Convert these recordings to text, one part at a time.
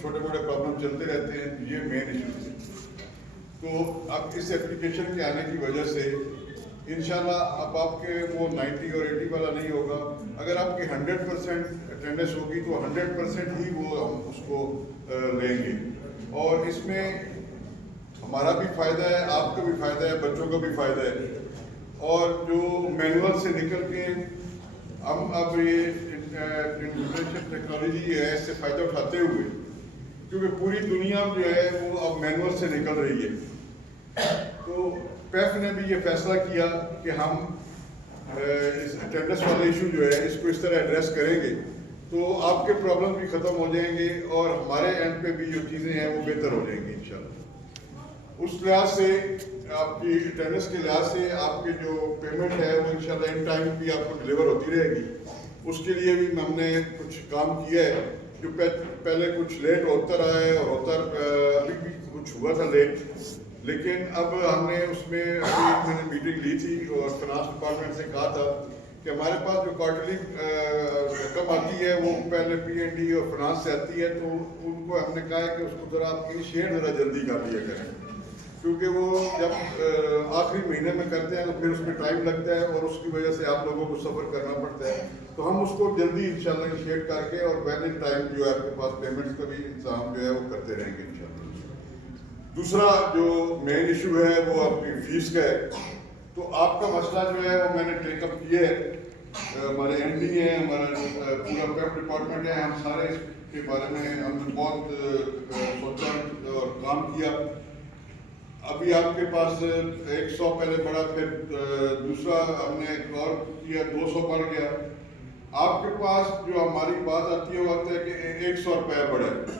چھوٹے موٹے پرابلم چلتے رہتے ہیں، یہ مین ایشو ہے۔ تو اب اس ایپلیکیشن کے آنے کی وجہ سے انشاءاللہ اب آپ کے وہ 90 اور 80 والا نہیں ہوگا۔ اگر آپ کی 100% اٹینڈنس ہوگی تو 100% ہی وہ ہم اس کو لیں گے، اور اس میں ہمارا بھی فائدہ ہے، آپ کا بھی فائدہ ہے، بچوں کا بھی فائدہ ہے۔ اور جو مینول سے نکل کے ہم اب یہ انفارمیشن ٹیکنالوجی ہے، اس سے فائدہ اٹھاتے ہوئے، کیونکہ پوری دنیا جو ہے وہ اب مینول سے نکل رہی ہے، تو پیف نے بھی یہ فیصلہ کیا کہ ہم اس اٹینڈنس والا ایشو جو ہے اس کو اس طرح ایڈریس کریں گے تو آپ کے پرابلم بھی ختم ہو جائیں گے، اور ہمارے اینڈ پہ بھی جو چیزیں ہیں وہ بہتر ہو جائیں گی انشاءاللہ۔ اس لحاظ سے آپ کی اٹینڈنس کے لحاظ سے آپ کی جو پیمنٹ ہے وہ انشاءاللہ ان ٹائم بھی آپ کو ڈلیور ہوتی رہے گی۔ اس کے لیے بھی ہم نے کچھ کام کیا ہے، جو پہلے کچھ لیٹ ہوتا رہا ہے اور ہوتا ابھی بھی کچھ ہوا تھا لیٹ، لیکن اب ہم نے اس میں ابھی میں نے میٹنگ لی تھی اور فائنانس ڈپارٹمنٹ سے کہا تھا کہ ہمارے پاس جو کوارٹرلی رقم آتی ہے وہ پہلے پی این ڈی اور فائنانس سے آتی ہے، تو ان کو ہم نے کہا ہے کہ اس کو ذرا آپ انیشیٹ ذرا جلدی کر دیا کریں، کیونکہ وہ جب آخری مہینے میں کرتے ہیں تو پھر اس میں ٹائم لگتا ہے اور اس کی وجہ سے آپ لوگوں کو سفر کرنا پڑتا ہے، تو ہم اس کو جلدی انشاءاللہ انیشیٹ کر کے اور وین ٹائم جو ہے آپ کے پاس پیمنٹس کا بھی انتظام جو ہے وہ کرتے رہیں گے انشاءاللہ۔ دوسرا جو مین ایشو ہے وہ آپ کی فیس کا ہے، تو آپ کا مسئلہ جو ہے وہ میں نے ٹیک اپ کیا ہے، ہمارے ایم ڈی ہیں، ہمارا پورا پیپ ڈپارٹمنٹ ہے، ہم سارے اس کے بارے میں ہم نے بہت سوچا اور کام کیا۔ ابھی آپ کے پاس 100 پہلے بڑھا، پھر دوسرا ہم نے ایک اور کیا 200 بڑھ گیا۔ آپ کے پاس جو ہماری بات آتی ہے وہ آتا ہے کہ 100 روپیہ بڑھا ہے،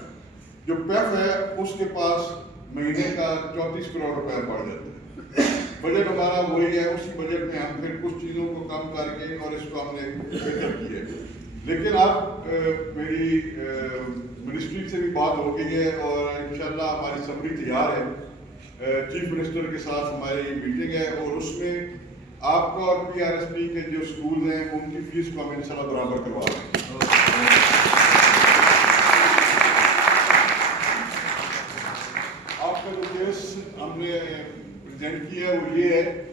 جو پیف ہے اس کے پاس مہینے کا 34 کروڑ روپیہ بڑھ جاتا ہے۔ بجٹ ہمارا وہی ہے، اسی بجٹ میں ہم پھر کچھ چیزوں کو کم کر کے اور اس کو ہم نے بہتر کیا ہے۔ لیکن اب میری منسٹری سے بھی بات ہو گئی ہے اور انشاءاللہ ہماری سمری تیار ہے، چیف منسٹر کے ساتھ ہماری میٹنگ ہے، اور اس میں آپ کا اور پی آر ایس پی کے جو اسکول ہیں ان کی فیس کو ہم انشاءاللہ برابر کروا دیں گے۔ آپ کا جو کیس ہم نے پریزنٹ کیا ہے وہ یہ ہے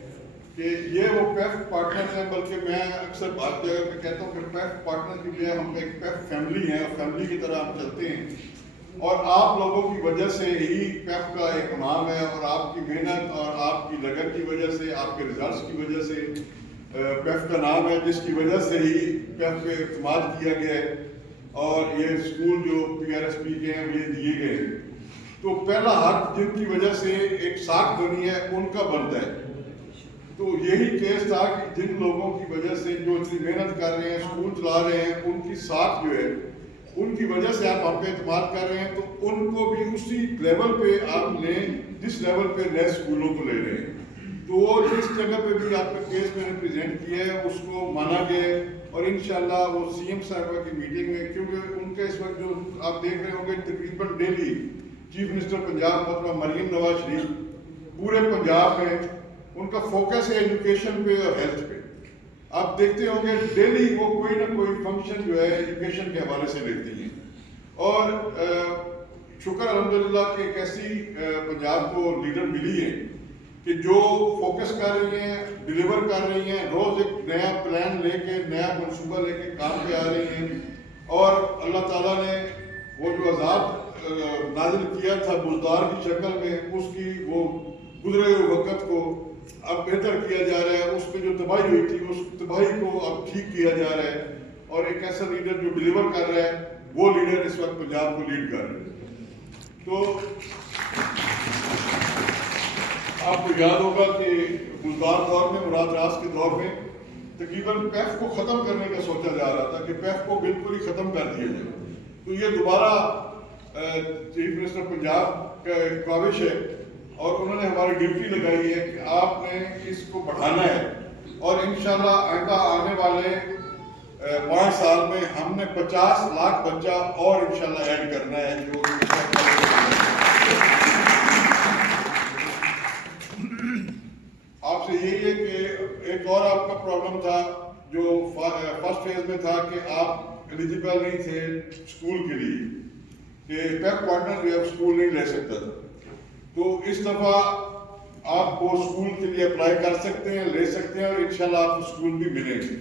کہ یہ وہ پیف پارٹنر ہیں، بلکہ میں اکثر بات جگہ پہ کہتا ہوں کہ پیف پارٹنر کی بجائے ہم ایک پیف فیملی ہیں، اور فیملی کی طرح ہم چلتے ہیں، اور آپ لوگوں کی وجہ سے ہی پیف کا ایک نام ہے، اور آپ کی محنت اور آپ کی لگن کی وجہ سے، آپ کے ریزلٹس کی وجہ سے پیف کا نام ہے، جس کی وجہ سے ہی پیف پہ اعتماد کیا گیا ہے، اور یہ اسکول جو پی آر ایس پی کے ہیں یہ دیے گئے ہیں۔ تو پہلا حق جن کی وجہ سے ایک ساکھ بنی ہے ان کا بنتا ہے، تو یہی کیس تھا کہ جن لوگوں کی وجہ سے جو اتنی محنت کر رہے ہیں، اسکول چلا رہے ہیں، ان کی ساکھ جو ہے ان کی وجہ سے آپ ہم پہ اعتماد کر رہے ہیں، تو ان کو بھی اسی لیول پہ آپ لیں جس لیول پہ نئے اسکولوں کو لے رہے ہیں۔ تو وہ جس جگہ پہ بھی آپ کا کیس میں نے پریزنٹ کیا ہے اس کو مانا گیا ہے، اور انشاءاللہ وہ سی ایم صاحبہ کی میٹنگ میں، کیونکہ ان کا اس وقت جو آپ دیکھ رہے ہوں گے تقریباً ڈیلی چیف منسٹر پنجاب محترمہ مریم نواز شریف پورے پنجاب میں ان کا فوکس ہے ایجوکیشن پہ اور ہیلتھ پہ۔ آپ دیکھتے ہوں گے ڈیلی وہ کوئی نہ کوئی فنکشن جو ہے ایجوکیشن کے حوالے سے لیتی ہیں، اور شکر الحمدللہ کہ ایک ایسی پنجاب کو لیڈر ملی ہے کہ جو فوکس کر رہی ہیں، ڈیلیور کر رہی ہیں، روز ایک نیا پلان لے کے، نیا منصوبہ لے کے کام پہ آ رہی ہیں، اور اللہ تعالیٰ نے وہ جو عذاب نازل کیا تھا بزدار کی شکل میں، اس کی وہ گزرے ہوئے وقت کو اب بہتر کیا جا رہا ہے، اس میں جو تباہی ہوئی تھی اس تباہی کو اب ٹھیک کیا جا رہا ہے، اور ایک ایسا لیڈر جو ڈیلیور کر رہا ہے وہ لیڈر اس وقت پنجاب کو لیڈ کر رہے ہیں۔ تو آپ کو یاد ہوگا کہ گزدار دور میں، مراد راست کے دور میں تقریباً پیف کو ختم کرنے کا سوچا جا رہا تھا کہ پیف کو بالکل ہی ختم کر دیا جائے، تو یہ دوبارہ چیف منسٹر پنجاب کا ایک کاوش ہے، اور انہوں نے ہماری ڈیوٹی لگائی ہے کہ آپ نے اس کو بڑھانا ہے، اور انشاءاللہ آئندہ آنے والے 5 سال میں ہم نے 50 لاکھ بچہ اور انشاءاللہ ایڈ کرنا ہے، جو آپ سے یہی ہے کہ ایک اور آپ کا پرابلم تھا جو فرسٹ فیز میں تھا کہ آپ ایلیجیبل نہیں تھے اسکول کے لیے، کہ پیپ پارٹنر جو اب اسکول نہیں لے سکتا تھا. تو اس دفعہ آپ کو اسکول کے لیے اپلائی کر سکتے ہیں, لے سکتے ہیں, اور انشاءاللہ آپ کو اسکول بھی ملیں گے.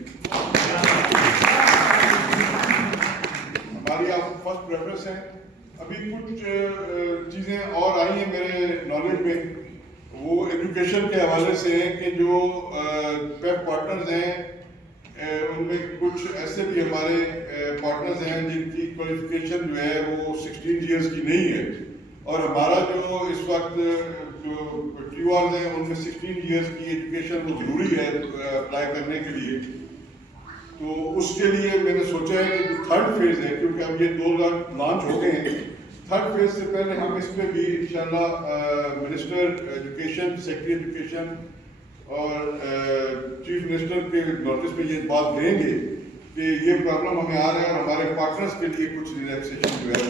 ہماری آپ فرسٹ پریفرنس ہے. ابھی کچھ چیزیں اور آئی ہیں میرے نالج میں, وہ ایجوکیشن کے حوالے سے ہیں کہ جو پیپ پارٹنرز ہیں ان میں کچھ ایسے بھی ہمارے پارٹنرز ہیں جن کی کوالیفیکیشن جو ہے وہ 16 ایئرس کی نہیں ہے, اور ہمارا جو اس وقت جو کیو آرز ہیں ان میں 16 ایئرس کی ایجوکیشن وہ ضروری ہے اپلائی کرنے کے لیے. تو اس کے لیے میں نے سوچا ہے کہ جو تھرڈ فیز ہے, کیونکہ اب یہ 2 لانچ ہو گئے ہیں, تھرڈ فیز سے پہلے ہم اس پہ بھی انشاءاللہ منسٹر ایجوکیشن, سیکرٹری ایجوکیشن اور چیف منسٹر کے نوٹس پہ یہ بات دیں گے کہ یہ پرابلم ہمیں آ رہا ہے, اور ہمارے پارٹنرز کے لیے کچھ ریلیکسیشن جو ہے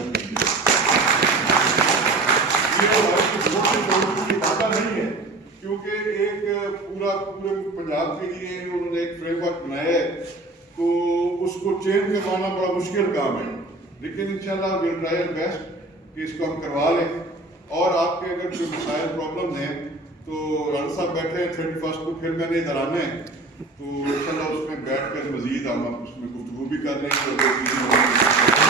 یہ پتہ نہیں ہے, کیونکہ ایک پورے پنجاب کے لیے انہوں نے ایک فریم ورک بنایا ہے, تو اس کو چینج کروانا بڑا مشکل کام ہے. لیکن انشاءاللہ ویل ٹرائی آور بیسٹ کہ اس کو ہم کروا لیں. اور آپ کے اگر کوئی مسائل پرابلم ہیں تو رانا صاحب بیٹھے ہیں 31 کو, پھر میں نے ادھر آنا ہے, تو انشاءاللہ اس میں بیٹھ کر مزید ہم اس میں گفتگو بھی کر لیں گے.